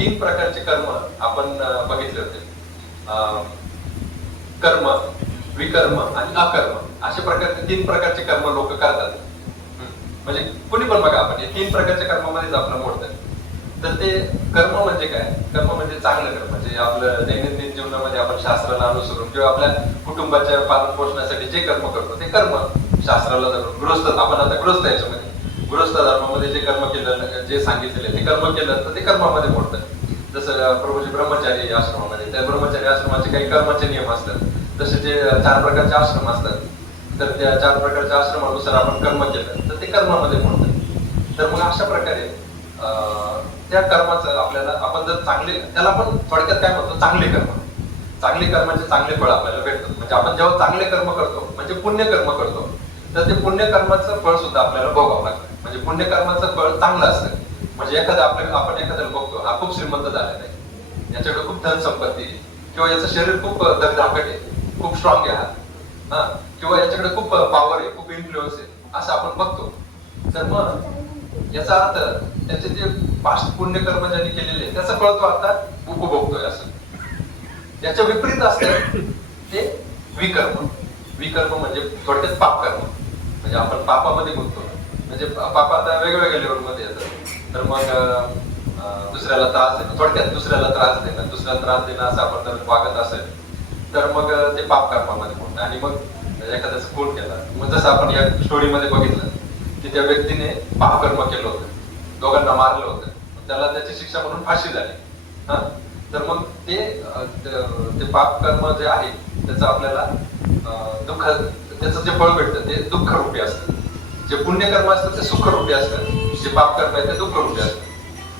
तीन प्रकारचे कर्म आपण बघितले होते. कर्म, विकर्म आणि अकर्म अशा प्रकारचे तीन प्रकारचे कर्म लोक करतात. म्हणजे कोणी पण बघा, आपण हे तीन प्रकारच्या कर्मामध्येच आपलं मोडतं. तर ते कर्म म्हणजे काय? कर्म म्हणजे चांगलं कर्म, म्हणजे आपलं दैनंदिन जीवनामध्ये आपण शास्त्राला अनुसरून किंवा आपल्या कुटुंबाच्या पालन पोषणासाठी जे कर्म करतो ते कर्म शास्त्राला धरून. गृहस्थ, आपण आता गृहस्थ याच्यामध्ये गृहस्थ धर्मामध्ये जे कर्म केलं, जे सांगितलेले ते कर्म केलं तर ते कर्मामध्ये मोडतं. जसं प्रभूजी ब्रह्मचारी आश्रमामध्ये, त्या ब्रह्मचारी आश्रमाचे काही कर्माचे नियम असतात. तसे जे 4 प्रकारचे आश्रम असतात, तर त्या 4 प्रकारच्या आश्रमानुसार आपण कर्म केलं तर ते कर्मामध्ये मोडतं. तर मग अशा प्रकारे त्या कर्माचं आपल्याला, आपण जर चांगले, त्याला आपण थोडक्यात काय म्हणतो, चांगले कर्म, चांगले कर्माचे चांगले फळ आपल्याला भेटतात. म्हणजे आपण जेव्हा चांगले कर्म करतो, म्हणजे पुण्यकर्म करतो, तर ते पुण्यकर्माचं फळ सुद्धा आपल्याला भोगावं लागतं. म्हणजे पुण्यकर्माचं फळ चांगलं असतं. म्हणजे आपण एखाद्याला बघतो, हा खूप श्रीमंत झालेला आहे, याच्याकडे खूप धन संपत्ती, किंवा याचं शरीर खूप धगधाकट आहे, खूप स्ट्रॉंग आहे हा, किंवा याच्याकडे खूप पॉवर आहे, खूप इन्फ्लुएन्स आहे, असं आपण बघतो. तर मग याचा अर्थ त्याचे जे पास्ट पुण्यकर्म ज्यांनी केलेले त्याचा फळ तो आता उपभोगतोय असं. याच्या विपरीत असतं ते विकर्म. विकर्म म्हणजे थोडक्यात पापकर्म. म्हणजे आपण पापामध्ये गुंततो. म्हणजे पाप आता वेगवेगळ्या लेवलमध्ये येतं. तर मग दुसऱ्याला त्रास देणं, थोडक्यात दुसऱ्याला त्रास देणं, दुसऱ्याला त्रास देणं असं आपण जर वागत असेल तर मग ते पाप कर्मामध्ये मोडतं. आणि मग एखाद्याचा खून केला, मग जसं आपण या स्टोरीमध्ये बघितलं की त्या व्यक्तीने पाप कर्म केलं होतं, दोघांना मारलं होतं, त्याला त्याची शिक्षा म्हणून फाशी झाली. हा, तर मग ते पाप कर्म जे आहे त्याचं आपल्याला दुःख, त्याचं जे फळ भेटतं ते दुःख रूपी असतं. जे पुण्यकर्म असतं ते सुख रूपी असतं, जे पाप कर्म आहे ते दुःख रूपी असतं.